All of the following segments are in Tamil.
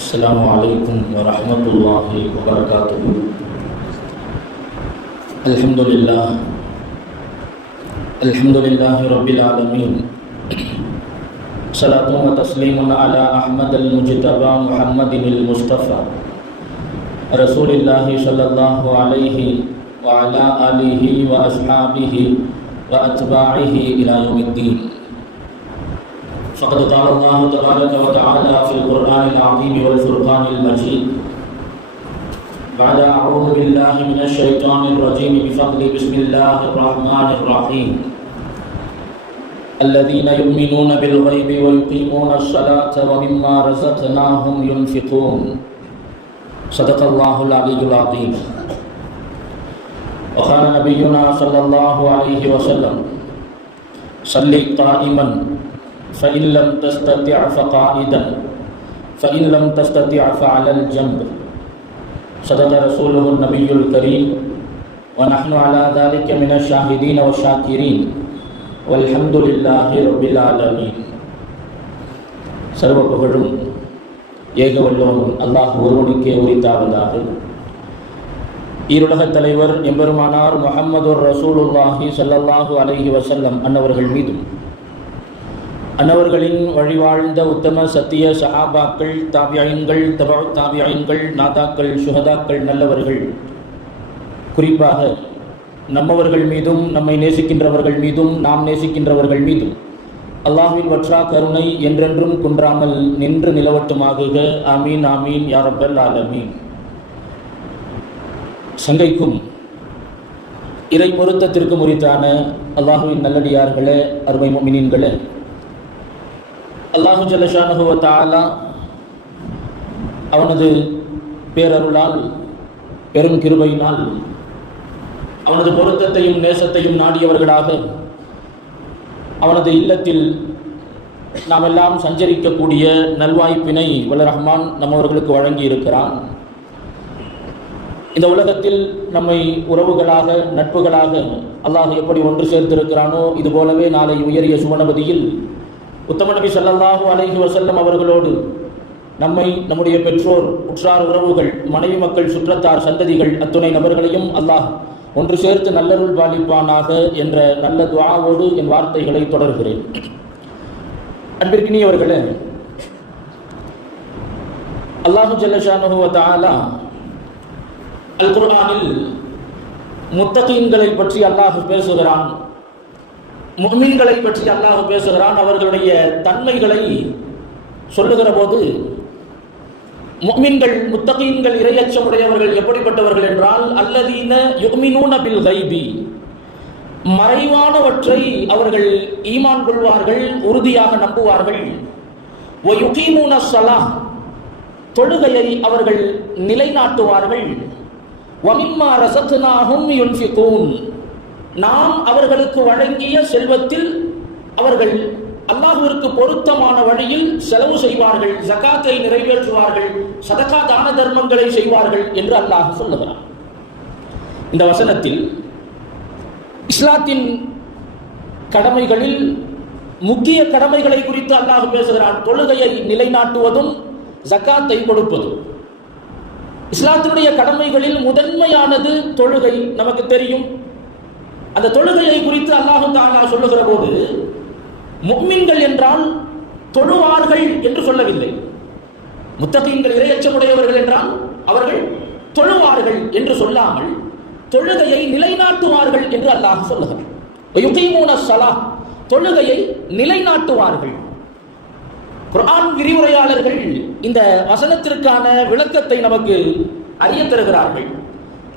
السلام عليكم ورحمة الله وبركاته. الحمد لله رب العالمين. صلاة وتسليم على أحمد المجتبى محمد المصطفى رسول الله صلى الله عليه وعلى آله وأصحابه وأتباعه إلى يوم الدين. فقد قال الله تبارك وتعالى في القرآن العظيم والفرقان المجيد بعد أعوذ بالله من الشيطان الرجيم بفضل بسم الله الرحمن الرحيم الذين يؤمنون بالغيب ويقيمون الصلاة ومما رزقناهم ينفقون. صدق الله العلي العظيم. وقال نبينا صلى الله عليه وسلم صل قائما فإن لم تستطع فقائدا فإن لم تستطع فعلى الجنب. صدق رسوله النبي الكريم ونحن على ذلك من الشاهدين والشاكرين والحمد لله رب العالمين. சர்வ புகழும் ஏகவல்லோனும் அல்லாஹ் ஒருவனுக்கே உரித்தாவதாக. ஈருலகத் தலைவர் எம்பெருமானார் முஹம்மது ரசூலுல்லாஹி ஸல்லல்லாஹு அலைஹி வஸல்லம் அன்னவர்கள் மீதும் அன்னவர்களின் வழிவாழ்ந்த உத்தம சத்திய சஹாபாக்கள், தாபியீன்கள், தபஉ தாபியீன்கள், நாதாக்கள், சுஹதாக்கள், நல்லவர்கள், குறிப்பாக நம்மவர்கள் மீதும் நம்மை நேசிக்கின்றவர்கள் மீதும் நாம் நேசிக்கின்றவர்கள் மீதும் அல்லாஹ்வின் வற்றா கருணை என்றென்றும் குன்றாமல் நின்று நிலவட்டுமாகுக. ஆமீன் ஆமீன் யா ரப்பல் ஆலமீன். சங்கைக்கும் இறை பொருத்தத்திற்கும் உரித்தான அல்லாஹ்வின் நல்லடியார்களே, அருமை முஃமினீன்களே, அல்லாஹு ஜல்ல ஷானஹு வ தஆலா அவனது பேரருளால், பெரும் கிருபையினால், அவனது பொருத்தத்தையும் நேசத்தையும் நாடியவர்களாக அவனது இல்லத்தில் நாம் எல்லாம் சஞ்சரிக்கக்கூடிய நல்வாய்ப்பினை வல்ல ரஹ்மான் நம்மவர்களுக்கு வழங்கி இருக்கிறான். இந்த உலகத்தில் நம்மை உறவுகளாக, நட்புகளாக அல்லாஹ் எப்படி ஒன்று சேர்த்திருக்கிறானோ, இது போலவே நாளை உயரிய சுவனபதியில் உத்தம நபி ஸல்லல்லாஹு அலைஹி வஸல்லம் அவர்களோடு நம்மை, நம்முடைய பெற்றோர், உற்றார் உறவுகள், மனைவி மக்கள், சுற்றத்தார், சந்ததிகள் அத்துணை நபர்களையும் அல்லாஹ் ஒன்று சேர்த்து நல்லருள் பாலிப்பானாக என்ற நல்ல துஆவோடு என் வார்த்தைகளை தொடர்கிறேன். அன்பிற்கினியவர்களே, அல்லாஹு ஜல்ல ஷானஹு வ தஆலா அல் குர்ஆனில் முத்தகீன்களை பற்றி அல்லாஹ் பேசுகிறான், முஃமின்களை பற்றி அல்லாஹ் பேசுகிறான். அவர்களுடைய தன்மைகளை சொல்லுகிற போது முஃமின்கள், முத்தகீன்கள், இறையச்சமுடையவர்கள் எப்படிப்பட்டவர்கள் என்றால், அல்லதீன யுமினூன பில் கைபி, மறைவானவற்றை அவர்கள் ஈமான் கொள்வார்கள், உறுதியாக நம்புவார்கள். வ யுகீமூன ஸலாஹ், தொழுகையை அவர்கள் நிலைநாட்டுவார்கள். வ மிம்மா ரஸக்னாஹும் யுன்ஃபிகூன், நாம் அவர்களுக்கு வழங்கிய செல்வத்தில் அவர்கள் அல்லாஹ்விற்கு பொருத்தமான வழியில் செலவு செய்வார்கள், ஜகாத்தை நிறைவேற்றுவார்கள், சதகா தான தர்மங்களை செய்வார்கள் என்று அல்லாஹ் சொல்லுகிறான். இந்த வசனத்தில் இஸ்லாத்தின் கடமைகளில் முக்கிய கடமைகளை குறித்து அல்லாஹ் பேசுகிறான். தொழுகையை நிலைநாட்டுவதும் ஜகாத்தை கொடுப்பதும். இஸ்லாத்தினுடைய கடமைகளில் முதன்மையானது தொழுகை, நமக்கு தெரியும். அந்த தொழுகையை குறித்து அல்லாஹ் தஆலா சொல்லுகிற போது முஃமின்கள் என்றால் தொழுவார்கள் என்று சொல்லவில்லை. முத்தகீன்கள், இறையச்சமுடையவர்கள் என்றால் அவர்கள் தொழுவார்கள் என்று சொல்லாமல் தொழுகையை நிலைநாட்டுவார்கள் என்று அல்லாஹ் சொல்லுகிறார். யுகீமூன ஸலாஹ், தொழுகையை நிலைநாட்டுவார்கள். குர்ஆன் விரிவுரையாளர்கள் இந்த வசனத்திற்கான விளக்கத்தை நமக்கு அறிய தருகிறார்கள்.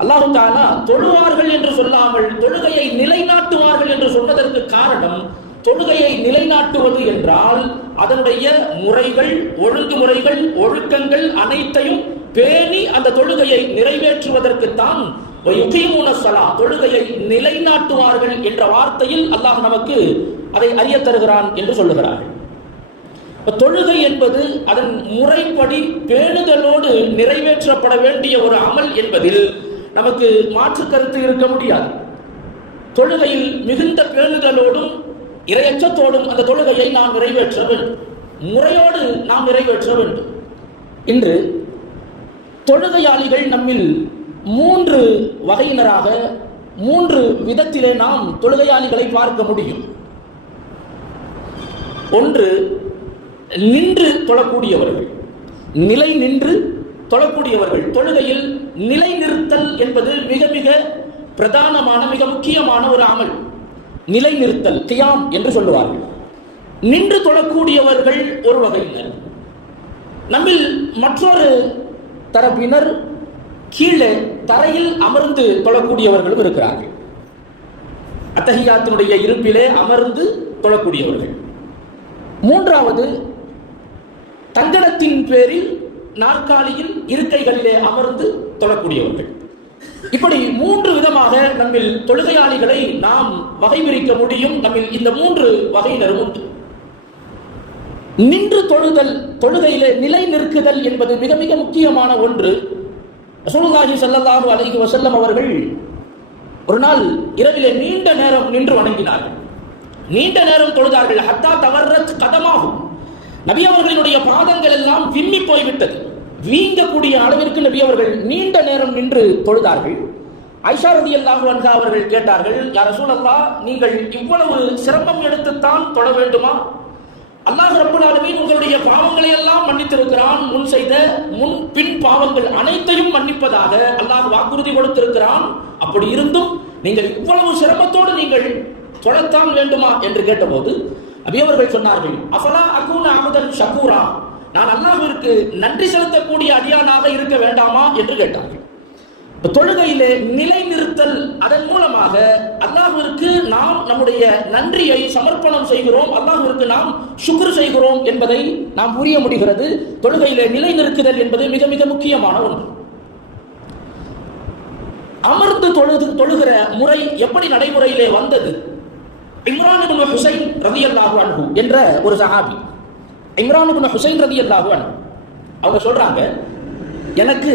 அல்லாஹ் தஆலா தொழுவார்கள் என்று சொல்லாமல் தொழுகையை நிலைநாட்டுவார்கள் என்று சொன்னதற்கு காரணம், தொழுகையை நிலைநாட்டுவது என்றால் அதனுடைய முறைகள், ஒழுங்குமுறைகள், ஒழுக்கங்கள் அனைத்தையும் பேணி அந்த தொழுகையை நிறைவேற்றுவதற்குத்தான் யுகீமூன ஸலாஹ், தொழுகையை நிலைநாட்டுவார்கள் என்ற வார்த்தையில் அல்லாஹ் நமக்கு அதை அறிய தருகிறான் என்று சொல்லுகிறார்கள். தொழுகை என்பது அதன் முறைப்படி பேணுதலோடு நிறைவேற்றப்பட வேண்டிய ஒரு அமல் என்பதில் நமக்கு மாற்று கருத்து இருக்க முடியாது. தொழுகையில் மிகுந்த பேணுதலோடும் இறையச்சத்தோடும் அந்த தொழுகையை நாம் நிறைவேற்ற வேண்டும், முறையோடு நாம் நிறைவேற்ற வேண்டும். இன்று தொழுகையாளிகள் நம்மில் 3 வகையினராக 3 விதத்திலே நாம் தொழுகையாளிகளை பார்க்க முடியும். ஒன்று, நின்று தொழக்கூடியவர்கள், நிலை நின்று தொழக்கூடியவர்கள். தொழுகையில் நிலை நிறுத்தல் என்பது மிக மிக பிரதானமான மிக முக்கியமான ஒரு அமல். நிலை நிறுத்தல், கியாம் என்று சொல்லுவார்கள். நின்று தொழக்கூடியவர்கள் ஒரு வகையினர். நம்மில் மற்றொரு தரப்பினர் கீழே தரையில் அமர்ந்து தொழக்கூடியவர்களும் இருக்கிறார்கள். அத்தஹியாத்தினுடைய இருப்பிலே அமர்ந்து தொழக்கூடியவர்கள். மூன்றாவது, தங்கடத்தின் பேரில் நாற்காலியில் இருக்கைகளிலே அமர்ந்து தொழக்கூடியவர்கள். இப்படி 3 விதமாக நம்மில் தொழுகையாளிகளை நாம் வகை பிரிக்க முடியும். நம்மில் இந்த 3 வகையினரும் உண்டு. நின்று தொழுதல், தொழுகையிலே நிலை நிற்குதல் என்பது மிக மிக முக்கியமான ஒன்று. ரசூலுல்லாஹி ஸல்லல்லாஹு அலைஹி வஸல்லம் அவர்கள் ஒரு நாள் இரவிலே நீண்ட நேரம் நின்று வணங்கினார்கள், நீண்ட நேரம் தொழுதார்கள். ஹத்தா தவர்ரத் கதமாகும், நபி அவர்களினுடைய பாதங்கள் எல்லாம் விம்மி போய்விட்டது, வீங்கக்கூடிய அளவிற்கு நபி அவர்கள் நீண்ட நேரம் நின்று தொழுதார்கள். ஆயிஷா ரலியல்லாஹு அன்ஹா அவர்கள் கேட்டார்கள், யா ரசூலல்லாஹ், நீங்கள் இவ்வளவு சிரமம் எடுத்துத்தான் தொழ வேண்டுமா? அல்லாஹ் ரப்பல் ஆலமீன் உங்களுடைய பாவங்களை எல்லாம் மன்னித்திருக்கிறான். முன் செய்த முன் பின் பாவங்கள் அனைத்தையும் மன்னிப்பதாக அல்லாஹ் வாக்குறுதி கொடுத்திருக்கிறான். அப்படி இருந்தும் நீங்கள் இவ்வளவு சிரமத்தோடு நீங்கள் தொழத்தான் வேண்டுமா என்று கேட்டபோது நபி அவர்கள் சொன்னார்கள், அஃபலா அகூன அப்தன் ஷகூரா, நான் அல்லாஹ்விற்கு நன்றி செலுத்தக்கூடிய அடியானாக இருக்க வேண்டாமா என்று கேட்டார்கள். தொழுகையிலே நிலை நிறுத்தல், அதன் மூலமாக அல்லாஹ்விற்கு நாம் நம்முடைய நன்றியை சமர்ப்பணம் செய்கிறோம், அல்லாஹ்விற்கு நாம் ஷுக்ர் செய்கிறோம் என்பதை நாம் புரிய முடிகிறது. தொழுகையிலே நிலை நிறுத்துதல் என்பது மிக மிக முக்கியமான ஒன்று. அமர்ந்து தொழுகிற முறை எப்படி நடைமுறையிலே வந்தது? இம்ரான் இப்னு ஹுசைன் ரலியல்லாஹு அன்ஹு என்ற ஒரு சஹாபி, இம்ரான் இப்னு ஹுசைன் ரலியல்லாஹு அன்ஹு, அவங்க சொல்றாங்க, எனக்கு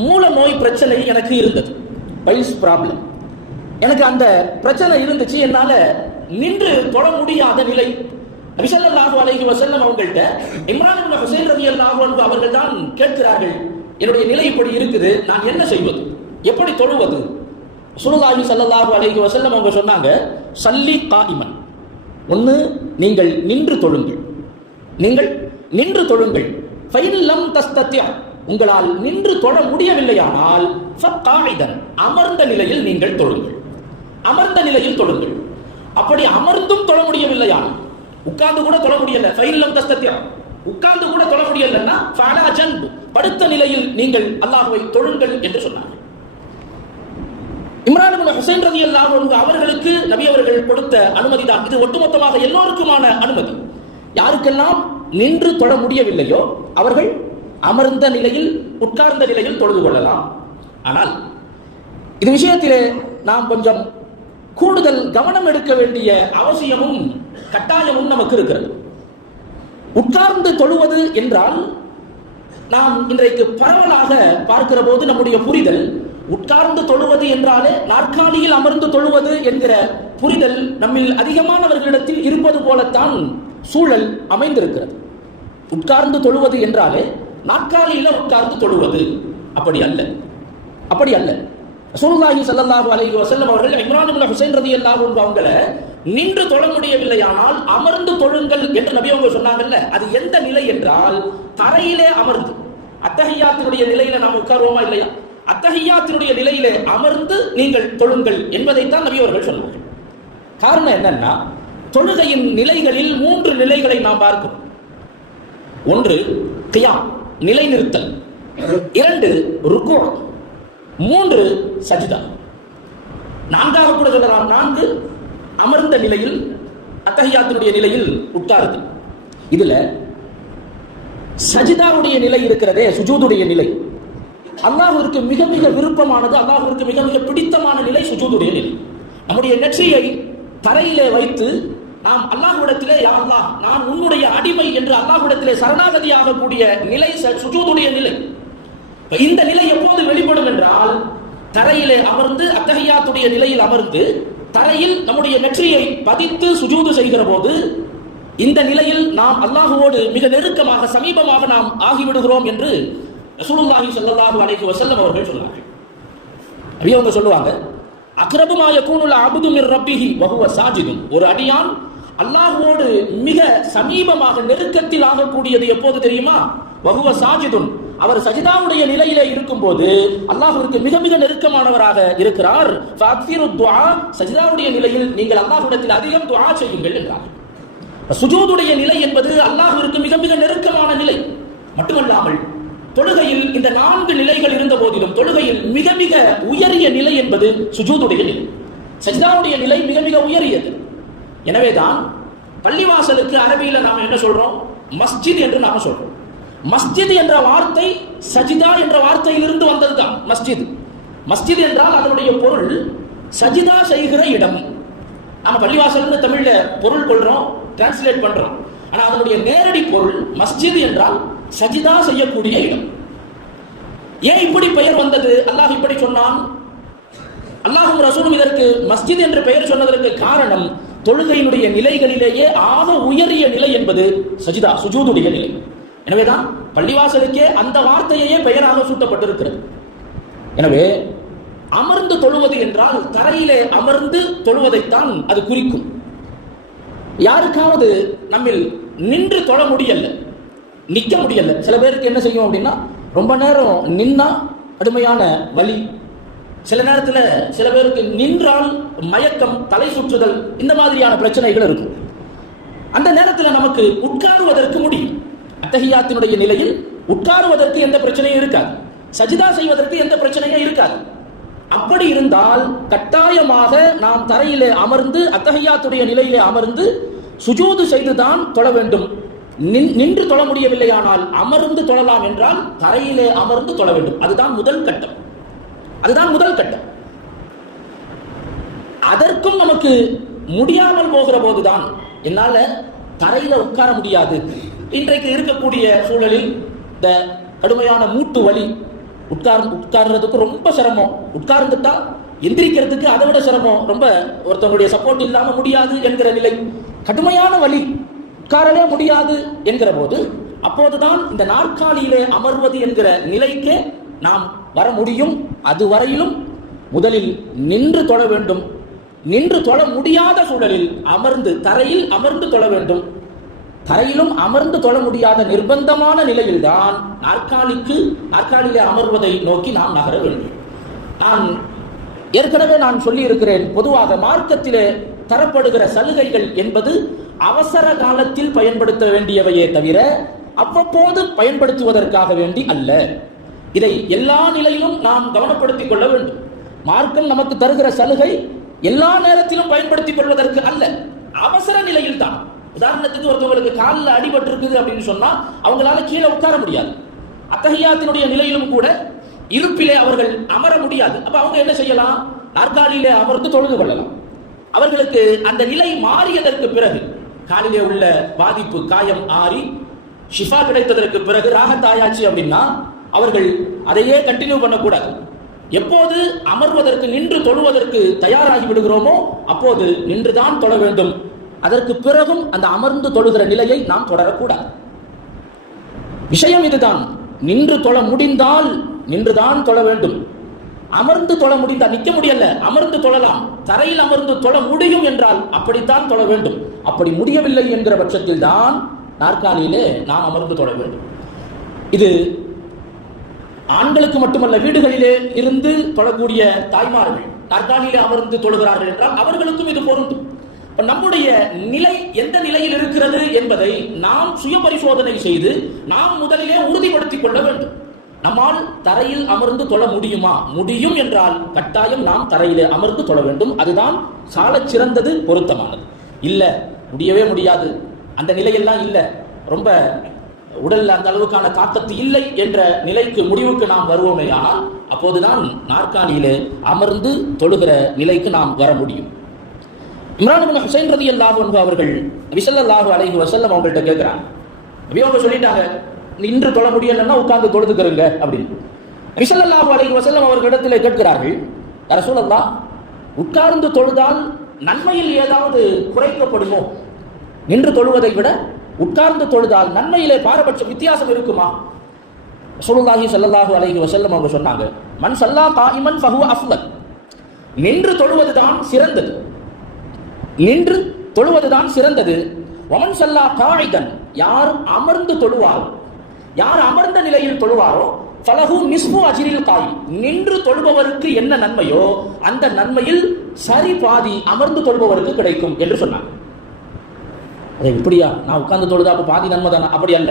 மூல நோய் பிரச்சனை எனக்கு இருந்தது, பைல்ஸ் ப்ராப்ளம். எனக்கு அந்த பிரச்சனை இருந்துச்சு, என்னால நின்று தொழ முடியாத நிலை. நபி ஸல்லல்லாஹு அலைஹி வஸல்லம் அவங்கள்ட்ட இம்ரான் இப்னு ஹுசைன் ரலியல்லாஹு அன்ஹு அவர்கள் தான் கேட்கிறார்கள், என்னுடைய நிலை இப்படி இருக்குது, நான் என்ன செய்வது, எப்படி தொழுவது? ரசூலுல்லாஹி ஸல்லல்லாஹு அலைஹி வஸல்லம் அவங்க சொன்னாங்க, ஸல்லி காயிமன், ஒன்று நீங்கள் நின்று தொழுங்கள், நீங்கள் நின்று தொழுங்கள். ஃபைன் லம் தஸ்தத்தி, உங்களால் நின்று தொழ முடியவில்லையானால் ஃபகாயிதன், அமர்ந்த நிலையில் நீங்கள் தொழுங்கள், அமர்ந்த நிலையில் தொழுங்கள். அப்படி அமர்ந்தும் தொழ முடியவில்லையானால், உட்கார்ந்து கூட தொழ முடியல, ஃபைன் லம் தஸ்தத்தி, உட்கார்ந்து கூட தொழ முடியலன்னா ஃபஅலா ஜன்ப், படுத்த நிலையில் நீங்கள் அல்லாஹ்வை தொழுங்கள் என்று சொன்னார்கள். இம்ரான் இப்னு ஹுசைன் ரலியல்லாஹு அன்ஹு அவர்களுக்கு நபி அவர்கள் கொடுத்த அனுமதி தான் இது, ஒட்டுமொத்தமாக எல்லோருக்குமான அனுமதி. யாருக்கெல்லாம் நின்று தொழ முடியவில்லையோ அவர்கள் அமர்ந்த நிலையில் உட்கார்ந்த நிலையில் தொழுது கொள்ளலாம். ஆனால் இது விஷயத்திலே நாம் கொஞ்சம் கூடுதல் கவனம் எடுக்க வேண்டிய அவசியமும் கட்டாயமும் நமக்கு இருக்கிறது. உட்கார்ந்து தொழுவது என்றால் நாம் இன்றைக்கு பரவலாக பார்க்கிற போது நம்முடைய புரிதல், உட்கார்ந்து தொழுவது என்றாலே நாற்காலியில் அமர்ந்து தொழுவது என்கிற புரிதல் நம்மில் அதிகமானவர்களிடத்தில் இருப்பது போலத்தான் சூழல் அமைந்திருக்கிறது. உட்கார்ந்து தொழுவது என்றாலே நாற்காலியில உட்கார்ந்து தொழுவது, அப்படி அல்ல, அப்படி அல்ல. ரசூலுல்லாஹி ஸல்லல்லாஹு அலைஹி வஸல்லம் அவர்கள் இம்ரான் இப்னு ஹுசைன் ரலியல்லாஹு அன்ஹு அவங்களை நின்று தொழ முடியவில்லையானால் அமர்ந்து தொழுங்கள் என்று நபி அவங்க சொன்னாங்கல்ல, அது எந்த நிலை என்றால் தரையிலே அமர்ந்து. அத்தஹியாத்தினுடைய நிலையில நாம் உட்காருவோமா இல்லையா? அத்தஹியாத்தினுடைய நிலையிலே அமர்ந்து நீங்கள் தொழுங்கள் என்பதைத்தான் நபி அவர்கள் சொன்னார்கள். காரணம் என்னன்னா, தொழுகையின் நிலைகளில் 3 நிலைகளை நாம் பார்க்கிறோம். ஒன்று கியாம், நிலை நிறுத்தல். 2 ருக்கு, 3 சஜ்தா. 4ஆக கூட சொல்லலாம், 4 அமர்ந்த நிலையில் அத்தஹியாத்தினுடைய நிலையில் உட்காருது. இதுல சஜிதாவுடைய நிலை இருக்கிறதே, சுஜூதுடைய நிலை, அல்லாஹ்விற்கு மிக மிக விருப்பமானது, அல்லாஹ்விற்கு மிக மிக பிடித்தமான நிலை சுஜூதுடைய நிலை. நம்முடைய நெற்றியை தரையிலே வைத்து நாம் அல்லாஹ்விடத்திலே, யா அல்லாஹ், நான் உன்னுடைய அடிமை என்று அல்லாஹ்விடத்திலே சரணாகதியாக கூடிய நிலை சுஜூதுடைய நிலை. இந்த நிலை எப்போது வெளிப்படும் என்றால், தரையிலே அமர்ந்து அத்தஹியாத்துடைய நிலையில் அமர்ந்து தரையில் நம்முடைய நெற்றியை பதித்து சுஜூது செய்கிற போது இந்த நிலையில் நாம் அல்லாஹுவோடு மிக நெருக்கமாக சமீபமாக நாம் ஆகிவிடுகிறோம் என்று ரசூலுல்லாஹி ஸல்லல்லாஹு அலைஹி வஸல்லம் அவர்கள் சொல்றாங்க. அவங்க சொல்லுவாங்க, அக்ரபு மா யகூனுல் அப்து மிர் ரப்பிஹி வஹுவ சாஜிதுன். ஒரு அடியான் அல்லாஹ்வோடு மிக சமீபமாக நெருக்கத்தில் ஆகக்கூடியது எப்போது தெரியுமா? வஹுவ சாஜிதுன். அவர் சஜிதாவுடைய நிலையிலே இருக்கும்போது அல்லாஹ்விற்கு மிக மிக நெருக்கமானவராக இருக்கிறார். ஃபஅக்ஸிரு துஆ. சஜிதாவுடைய நிலையில் நீங்கள் அல்லாஹ்விடத்தில் அதிகம் துஆ செய்யுங்கள் என்றார். சுஜூதுடைய நிலை என்பது அல்லாஹ்விற்கு மிக மிக நெருக்கமான நிலை. மட்டுமல்லாமல் தொழுகையில் இந்த 4 நிலைகள் இருந்த போதிலும் தொழுகையில் மிக மிக உயரிய நிலை என்பது சுஜூதுடைய நிலை. சஜிதாவுடைய நிலை மிக மிக உயரியது. எனவேதான் பள்ளிவாசலுக்கு அரபியில நாம என்ன சொல்றோம்? மஸ்ஜித் என்று நாம சொல்றோம். மஸ்ஜித் என்ற வார்த்தை சஜிதா என்ற வார்த்தையிலிருந்து வந்ததுதான் மஸ்ஜித். மஸ்ஜித் என்றால் அதனுடைய பொருள் சஜிதா செய்கிற இடம். நாம பள்ளிவாசல்னு தமிழ்ல பொருள் கொள்றோம், டிரான்ஸ்லேட் பண்றோம். ஆனா அதனுடைய நேரடி பொருள் மஸ்ஜித் என்றால் சஜிதா செய்யக்கூடிய இடம். ஏன் இப்படி பெயர் வந்தது? அல்லாஹ் இப்படி சொன்னான். அல்லாஹும் ரசூலும் இதற்கு மஸ்ஜித் என்று பெயர் சொன்னதற்கு காரணம் தொழுகையினுடைய நிலைகளிலேயே ஆக உயரிய நிலை என்பது சஜிதா, சுஜூதுடைய நிலை. எனவேதான் பள்ளிவாசலுக்கே அந்த வார்த்தையே பெயராக சூட்டப்பட்டிருக்கிறது. எனவே அமர்ந்து தொழுவது என்றால் தரையிலே அமர்ந்து தொழுவதைத்தான் அது குறிக்கும். யாருக்காவது நம்மில் நின்று தொழ முடியல, நிக்க முடியல. சில பேருக்கு என்ன செய்யும் அப்படின்னா, ரொம்ப நேரம் நின்னா கடுமையான வலி. சில நேரத்தில் சில பேருக்கு நின்றால் மயக்கம், தலை சுற்றுதல், இந்த மாதிரியான பிரச்சனைகள் இருக்கும். அந்த நேரத்தில் நமக்கு உட்காருவதற்கு முடியும். அத்தஹியாத்தினுடைய நிலையில் உட்காருவதற்கு எந்த பிரச்சனையும் இருக்காது, சஜிதா செய்வதற்கு எந்த பிரச்சனையும் இருக்காது. அப்படி இருந்தால் கட்டாயமாக நாம் தரையிலே அமர்ந்து அத்தஹியாத்துடைய நிலையிலே அமர்ந்து சுஜூது செய்துதான் தொழ வேண்டும். நின்று தொழ முடியவில்லையானால் அமர்ந்து தொழலாம் என்றால் தரையிலே அமர்ந்து தொழ வேண்டும். அதுதான் முதல் கட்டம். அதுதான் முதல் கட்டம். அதற்கும் நமக்கு முடியாமல் போகிற போதுதான் என்னால தரையில உட்கார முடியாது. இன்றைக்கு இருக்கக்கூடிய சூழலில் இந்த கடுமையான மூட்டு வலி, உட்கார்றதுக்கு ரொம்ப சிரமம், உட்கார்ந்துட்டா எந்திரிக்கிறதுக்கு அதை விட சிரமம், ரொம்ப ஒருத்தவங்களுடைய சப்போர்ட் இல்லாம முடியாது என்கிற நிலை, கடுமையான வலி, உட்காரவே முடியாது என்கிற போது அப்போதுதான் இந்த நாற்காலியிலே அமர்வது என்கிற நிலைக்கு நாம் வர முடியும். அதுவரையிலும் முதலில் நின்று தொழ வேண்டும். நின்று தொழ முடியாத சூழலில் அமர்ந்து தரையில் அமர்ந்து தொழ வேண்டும். தரையிலும் அமர்ந்து தொழ முடியாத நிர்பந்தமான நிலையில்தான் நாற்காலியிலே அமர்வதை நோக்கி நாம் நகர வேண்டும். ஏற்கனவே நான் சொல்லி இருக்கிறேன், பொதுவாக மார்க்கத்திலே தரப்படுகிற சலுகைகள் என்பது அவசர காலத்தில் பயன்படுத்த வேண்டியவையே தவிர அவ்வப்போது பயன்படுத்துவதற்காக வேண்டி அல்ல. இதை எல்லா நிலையிலும் நாம் கவனப்படுத்திக் கொள்ள வேண்டும். மார்க்கம் நமக்கு தருகிற சலுகை எல்லா நேரத்திலும் பயன்படுத்திக் கொள்வதற்கு அல்ல, அவசர நிலையில் தான். உதாரணத்துக்கு ஒருத்தவங்களுக்கு காலில் அடிபட்டு இருக்குது அப்படின்னு சொன்னா அவங்களால கீழே உட்கார முடியாது. அத்தஹியாத்தினுடைய நிலையிலும் கூட இருப்பிலே அவர்கள் அமர முடியாது. அப்ப அவங்க என்ன செய்யலாம்? நாற்காலியிலே அமர்ந்து தொழுது கொள்ளலாம். அவர்களுக்கு அந்த நிலை மாறியதற்கு பிறகு, காலிலே உள்ள பாதிப்பு காயம் ஆறி ஷிஃபா கிடைத்ததற்கு பிறகு ராகத்தாயாச்சு அப்படின்னா அவர்கள் அதையே கண்டினியூ பண்ணக்கூடாது. எப்போது அமர்வதற்கு நின்று தொழுவதற்கு தயாராகி விடுகிறோமோ அப்போது நின்றுதான் தொழ வேண்டும். அதற்கு பிறகும் அந்த அமர்ந்து தொழுகிற நிலையை நாம் தொடரக்கூடாது. விஷயம் இதுதான். நின்று தொழ முடிந்தால் நின்றுதான் தொழ வேண்டும். அமர்ந்து தொழ முடிந்தால், நிற்க முடியல, அமர்ந்து தொழலாம். தரையில் அமர்ந்து தொழ முடியும் என்றால் அப்படித்தான் தொழ வேண்டும். அப்படி முடியவில்லை என்கிற பட்சத்தில் தான் நாற்காலியிலே நாம் அமர்ந்து தொழ வேண்டும். இது ஆண்களுக்கு மட்டுமல்ல, வீடுகளிலே இருந்து தொழக்கூடிய தாய்மார்கள் நாற்காலியிலே அமர்ந்து தொழுகிறார்கள் என்றால் அவர்களுக்கும் இது பொருந்தும். நம்முடைய நிலை எந்த நிலையில் இருக்கிறது என்பதை நாம் சுய பரிசோதனை செய்து நாம் முதலிலே உறுதிப்படுத்திக் கொள்ள வேண்டும். நம்மால் தரையில் அமர்ந்து தொழ முடியுமா? முடியும் என்றால் கட்டாயம் நாம் தரையிலே அமர்ந்து தொழ வேண்டும். அதுதான் சாலச் சிறந்தது, பொருத்தமானது. இல்ல, முடியவே முடியாது, அந்த நிலையெல்லாம் இல்லை, ரொம்ப உடல்ல அந்த அளவுக்கான தாக்கத்து இல்லை என்ற நிலைக்கு முடிவுக்கு நாம் வருவோமே, ஆனால் அப்போதுதான் நாற்காலியிலே அமர்ந்து தொழுகிற நிலைக்கு நாம் வர முடியும். இம்ரான் இப்னு ஹுசைன் ரலியல்லாஹு அன்ஹு அவர்கள் நபி ஸல்லல்லாஹு அலைஹி வஸல்லம் அவங்கள்ட்ட கேட்கிறாங்க. நபி அவங்க சொல்லிட்டாங்க, நின்று தொழ முடியலன்னா உட்கார்ந்து தொழுதுக்கிறங்க அப்படின்னு. நபி ஸல்லல்லாஹு அலைஹி வஸல்லம் அவர்களிடத்தில் கேட்கிறார்கள், யா ரசூலல்லாஹ், உட்கார்ந்து தொழுதால் நன்மையில் ஏதாவது குறைக்கப்படுமோ? நின்று தொழுவதை விட உட்கார்ந்து தொழுதால் நன்மையிலே பாரபட்சம் வித்தியாசம் இருக்குமா? ரசூலுல்லாஹி ஸல்லல்லாஹு அலைஹி வஸல்லம் அவங்க சொன்னாங்க, மன் ஸல்லா காயிமன் ஃபஹுவ அஃலல். நின்று தொழுவதுதான் சிறந்தது, நின்று தொழுவதுதான் சிறந்தது. வமன் ஸல்லா காயிதன், யார் அமர்ந்து தொழுவாரோ, யார் அமர்ந்த நிலையில் தொழுவாரோ, ஃபலஹு நிஸ்பு அஜ்ரில் காயிம், நின்று தொழுபவருக்கு என்ன நன்மையோ அந்த நன்மையில் சரி பாதி அமர்ந்து தொழுபவருக்கு கிடைக்கும் என்று சொன்னாங்க. அதை இப்படியா நான் உட்கார்ந்து தொழுதா அப்ப பாதி நன்மை தானே? அப்படி அல்ல.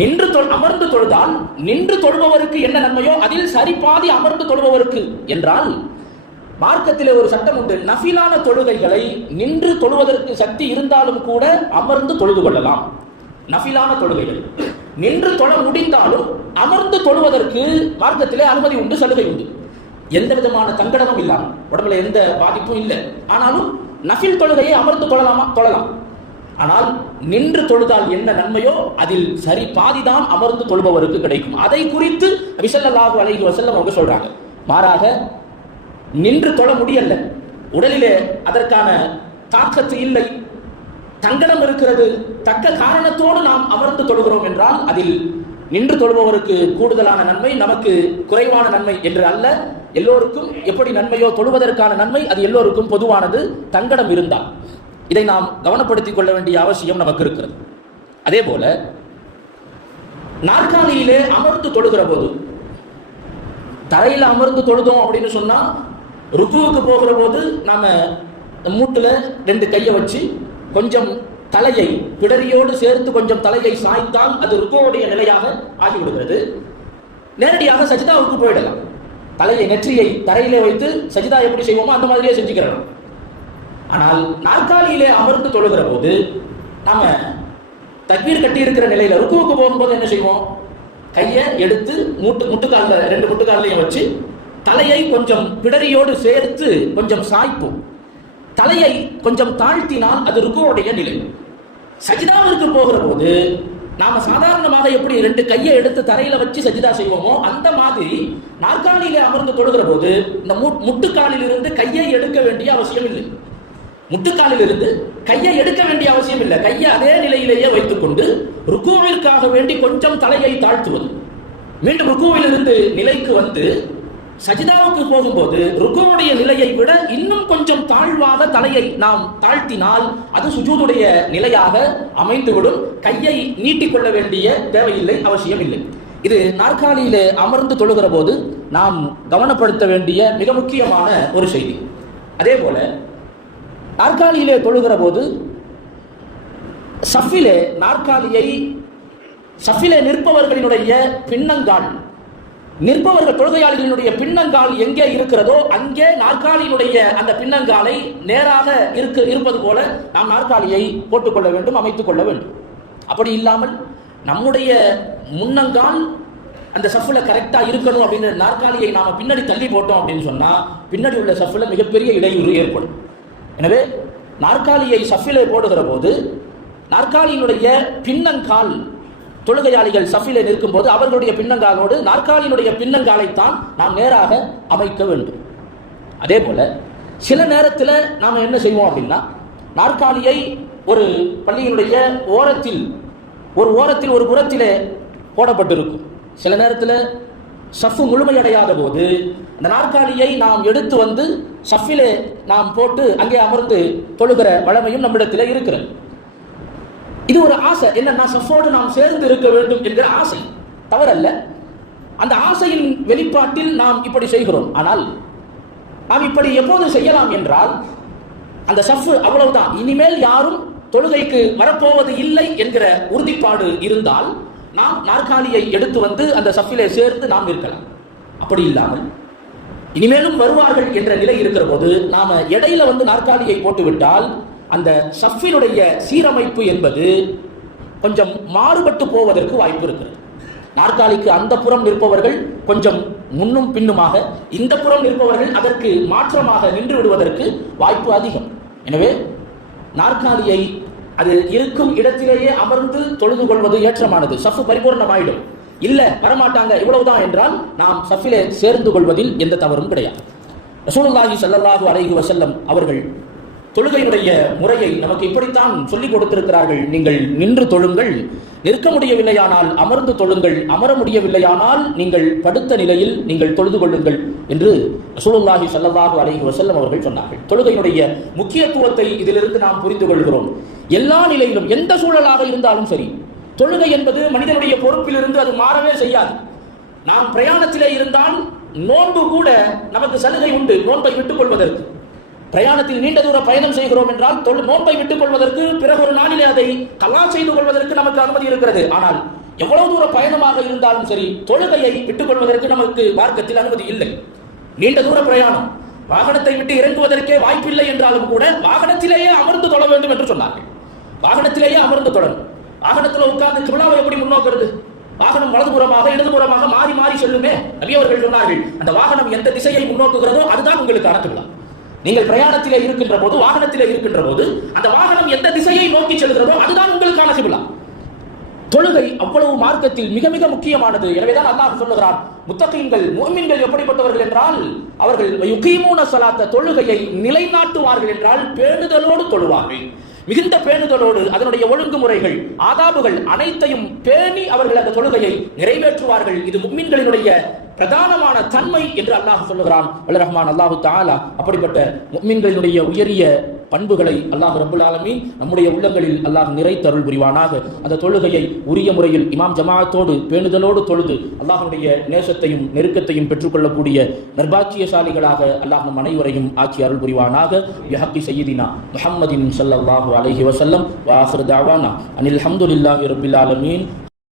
நின்று அமர்ந்து தொழுதால் நின்று தொழுபவருக்கு என்ன நன்மையோ அதில் சரி பாதி அமர்ந்து தொழுபவருக்கு என்றால், மார்க்கத்திலே ஒரு சட்டம் உண்டு. நஃபிலான தொழுகைகளை நின்று தொழுவதற்கு சக்தி இருந்தாலும் கூட அமர்ந்து தொழுது கொள்ளலாம். நஃபிலான தொழுகைகள் நின்று தொழ முடிந்தாலும் அமர்ந்து தொழுவதற்கு மார்க்கத்திலே அனுமதி உண்டு, சலுகை உண்டு. எந்த விதமான தங்கடமும் இல்லாமல், உடம்புல எந்த பாதிப்பும் இல்லை. ஆனாலும் நஃபில் தொழுகையை அமர்ந்து தொழலாமா? தொழலாம். ஆனால் நின்று தொழுதால் என்ன நன்மையோ அதில் சரி பாதிதான் அமர்ந்து தொழுபவருக்கு கிடைக்கும். அதை குறித்து நபி ஸல்லல்லாஹு அலைஹி வஸல்லம் அவங்க சொல்றாங்க. மாறாக நின்று தொழ முடியல, உடலிலே அதற்கான தாக்கத்து இல்லை, தங்கடம் இருக்கிறது, தக்க காரணத்தோடு நாம் அமர்ந்து தொழுகிறோம் என்றால் அதில் நின்று தொழுபவருக்கு கூடுதலான நன்மை, நமக்கு குறைவான நன்மை என்று அல்ல. எல்லோருக்கும் எப்படி நன்மையோ தொழுவதற்கான நன்மை அது எல்லோருக்கும் பொதுவானது. தங்கடம் இருந்தால் இதை நாம் கவனப்படுத்திக் கொள்ள வேண்டிய அவசியம் நமக்கு இருக்கிறது. அதே போல நாற்காலியிலே அமர்ந்து தொழுகிற போது, தரையில் அமர்ந்து தொழுதோம் அப்படின்னு சொன்னா, ருக்குவுக்கு போகிற போது நாம மூட்டுல 2 கையை வச்சு கொஞ்சம் தலையை பிடரியோடு சேர்த்து கொஞ்சம் தலையை சாய்த்தால் அது ருக்குவுடைய நிலையாக ஆகிவிடுகிறது. நேரடியாக சஜிதாவுக்கு போயிடலாம். தலையை நெற்றியை தரையிலே வைத்து சஜிதா எப்படி செய்வோமோ அந்த மாதிரியே செஞ்சுக்கிறோம். ஆனால் நாற்காலியிலே அமர்ந்து தொழுகிற போது நாம தக்பீர் கட்டி இருக்கிற நிலையில ருக்குவுக்கு போகும்போது என்ன செய்வோம்? கையை எடுத்து முட்டுக்கால 2 முட்டுக்காலையும் வச்சு தலையை கொஞ்சம் பிடரியோடு சேர்த்து கொஞ்சம் சாய்ப்போம். தலையை கொஞ்சம் தாழ்த்தினால் அது ருக்குவுடைய நிலை. சஜிதாவிற்கு போகிற போது நாம சாதாரணமாக எப்படி 2 கையை எடுத்து தரையில வச்சு சஜிதா செய்வோமோ அந்த மாதிரி நாற்காலியிலே அமர்ந்து தொழுகிற போது இந்த முட்டுக்காலில் இருந்து கையை எடுக்க வேண்டிய அவசியம் இல்லை. முட்டுக்காலில் இருந்து கையை எடுக்க வேண்டிய அவசியம் இல்லை. கையை அதே நிலையிலேயே வைத்துக் கொண்டு ருக்குவிற்காக வேண்டி கொஞ்சம் தலையை தாழ்த்துவது, மீண்டும் ருக்குவில் இருந்து நிலைக்கு வந்து சஜிதாவுக்கு போகும்போது ருக்குவுடைய நிலையை விட இன்னும் கொஞ்சம் தாழ்வாக தலையை நாம் தாழ்த்தினால் அது சுஜூதுடைய நிலையாக அமைந்துவிடும். கையை நீட்டிக்கொள்ள வேண்டிய தேவையில்லை, அவசியம் இல்லை. இது நாற்காலியிலே அமர்ந்து தொழுகிற போது நாம் கவனப்படுத்த வேண்டிய மிக முக்கியமான ஒரு செய்தி. அதே போல நாற்காலியிலே தொழுகிற போது சஃபிலே நிற்பவர்களினுடைய பின்னங்கால், நிற்பவர்கள் தொழுகையாளிகளுடைய பின்னங்கால் எங்கே இருக்கிறதோ அங்கே நாற்காலியினுடைய அந்த பின்னங்காலை நேராக இருப்பது போல நாம் நாற்காலியை போட்டுக்கொள்ள வேண்டும், அமைத்துக் கொள்ள வேண்டும். அப்படி இல்லாமல் நம்முடைய முன்னங்கால் அந்த சஃப்ல கரெக்டா இருக்கணும் அப்படின்னு நாற்காலியை நாம பின்னாடி தள்ளி போட்டோம் அப்படின்னு சொன்னா பின்னாடி உள்ள சஃப்ல மிகப்பெரிய இடையூறு ஏற்படும். எனவே நாற்காலியை சஃபிலே போடுகிற போது நாற்காலியினுடைய பின்னங்கால், தொழுகையாளிகள் சஃபிலே நிற்கும் போது அவர்களுடைய பின்னங்காலோடு நாற்காலியினுடைய பின்னங்காலைத்தான் நாம் நேராக அமைக்க வேண்டும். அதே போல சில நேரத்தில் நாம் என்ன செய்வோம் அப்படின்னா, நாற்காலியை ஒரு பள்ளியினுடைய ஓரத்தில் ஒரு புறத்திலே போடப்பட்டிருக்கும். சில நேரத்தில் சஃப்பு முழுமையடையாத போது அந்த நாற்காலியை நாம் எடுத்து வந்து சஃபிலே நாம் போட்டு அங்கே அமர்ந்து தொழுகிற வழமையும் நம்மிடத்தில் இருக்கிறது. இது ஒரு ஆசை, என்னன்னா சஃபோடு நாம் சேர்ந்து இருக்க வேண்டும் என்கிற ஆசை, தவறல்ல. அந்த ஆசையின் வெளிப்பாட்டில் நாம் இப்படி செய்கிறோம். ஆனால் நாம் இப்படி எப்போது செய்யலாம் என்றால், அந்த சஃப்பு அவ்வளவுதான், இனிமேல் யாரும் தொழுகைக்கு வரப்போவது இல்லை என்கிற உறுதிப்பாடு இருந்தால் நாம் நாற்காலியை எடுத்து வந்து அந்த சஃபிலே சேர்த்து நாம் இருக்கலாம். அப்படி இல்லாமல் இனிமேலும் வருவார்கள் என்ற நிலை இருக்கிற போது நாம இடையில வந்து நாற்காலியை போட்டுவிட்டால் அந்த சஃபினுடைய சீரமைப்பு என்பது கொஞ்சம் மாறுபட்டு போவதற்கு வாய்ப்பு இருக்கிறது. நாற்காலிக்கு அந்த புறம் நிற்பவர்கள் கொஞ்சம் முன்னும் பின்னுமாக, இந்த புறம் நிற்பவர்கள் அதற்கு மாற்றமாக நின்று விடுவதற்கு வாய்ப்பு அதிகம். எனவே நாற்காலியை அது இருக்கும் இடத்திலேயே அமர்ந்து தொழுது கொள்வது ஏற்றமானது. சஃப் பரிபூர்ணமாயிடும். இல்ல வரமாட்டாங்க இவ்வளவுதான் என்றால் நாம் சஃபிலே சேர்ந்து கொள்வதில் எந்த தவறும் கிடையாது. ரசூலுல்லாஹி ஸல்லல்லாஹு அலைஹி வஸல்லம் அவர்கள் தொழுகையினுடைய முறையை நமக்கு இப்படித்தான் சொல்லிக் கொடுத்திருக்கிறார்கள். நீங்கள் நின்று தொழுங்கள், நிற்க முடியவில்லையானால் அமர்ந்து தொழுங்கள், அமர முடியவில்லையானால் நீங்கள் படுத்த நிலையில் நீங்கள் தொழுது கொள்ளுங்கள் என்று ரசூலுல்லாஹி ஸல்லல்லாஹு அலைஹி வஸல்லம் அவர்கள் சொன்னார்கள். தொழுகையினுடைய முக்கியத்துவத்தை இதிலிருந்து நாம் புரிந்து கொள்கிறோம். எல்லா நிலையிலும் எந்த சூழலாக இருந்தாலும் சரி, தொழுகை என்பது மனிதனுடைய பொறுப்பிலிருந்து அது மாறவே செய்யாது. நாம் பிரயாணத்திலே இருந்தால் நோன்பு கூட நமக்கு சலுகை உண்டு, நோன்பை விட்டுக் கொள்வதற்கு. பிரயாணத்தில் நீண்ட தூர பயணம் செய்கிறோம் என்றால் நோன்பை விட்டுக் கொள்வதற்கு, பிறகு ஒரு நாளிலே அதை கலா செய்து கொள்வதற்கு நமக்கு அனுமதி இருக்கிறது. ஆனால் எவ்வளவு தூர பயணமாக இருந்தாலும் சரி, தொழுகையை விட்டுக் கொள்வதற்கு நமக்கு மார்க்கத்தில் அனுமதி இல்லை. நீண்ட தூர பிரயாணம், வாகனத்தை விட்டு இறங்குவதற்கே வாய்ப்பில்லை என்றாலும் கூட வாகனத்திலேயே அமர்ந்து தொழ வேண்டும் என்று சொன்னார்கள். வாகனத்திலேயே அமர்ந்து தொழணும். வாகனத்தில் உட்கார்ந்து கிபிலாவை எப்படி முன்னோக்கிறது? வாகனம் வலதுபுறமாக இடதுபுறமாக மாறி மாறி செல்லுமே. நபி அவர்கள் சொன்னார்கள், அந்த வாகனம் எந்த திசையை முன்னோக்குகிறதோ அதுதான் உங்களுக்கான கிபிலா. நீங்கள் பிரயாணத்திலே இருக்கின்ற போது, வாகனத்திலே இருக்கின்ற போது, அந்த வாகனம் எந்த திசையை நோக்கி செல்கிறதோ அதுதான் உங்களுக்கான கிபிலா. தொழுகை அவ்வளவு மார்க்கத்தில் மிக மிக முக்கியமானது. எனவேதான் அல்லாஹ் சொல்லுகிறான், முத்தகீன்கள் முஃமின்கள் எப்படிப்பட்டவர்கள் என்றால், அவர்கள் யுகீமூன ஸலாத்த, தொழுகையை நிலைநாட்டுவார்கள் என்றால் பேணுதலோடு தொழுவார்கள். மிகுந்த பேணுதலோடு அதனுடைய ஒழுங்குமுறைகள், ஆதாபுகள் அனைத்தையும் பேணி அவர்கள் அந்த தொழுகையை நிறைவேற்றுவார்கள். இது முஃமின்களினுடைய பிரதானமான தன்மை என்று அல்லாஹ் சொல்லுகிறான். வல்ல ரஹ்மான் அல்லாஹு தஆலா அப்படிப்பட்ட முஃமின்களினுடைய உயரிய பண்புகளை அல்லாஹ் ரப்பல் ஆலமீன் நம்முடைய உள்ளங்களில் அல்லாஹ் நிறைத்தருள் புரிவானாக. அந்த தொழுகையை உரிய முறையில் இமாம் ஜமாஅத்தோடு பேணுதலோடு தொழுது அல்லாஹ்வுடைய நேசத்தையும் நெருக்கத்தையும் பெற்றுக்கொள்ளக்கூடிய நர்பாக்கியசாலிகளாக அல்லாஹ் நம் அனைவரையும் ஆக்கி அருள் புரிவானாக. பிஹக்கி சய்யிதினா முஹம்மதின் ஸல்லல்லாஹு அலைஹி வஸல்லம் வ ஆகிரு தஅவானா அனில் ஹம்துலில்லாஹி ரப்பில் ஆலமீன்.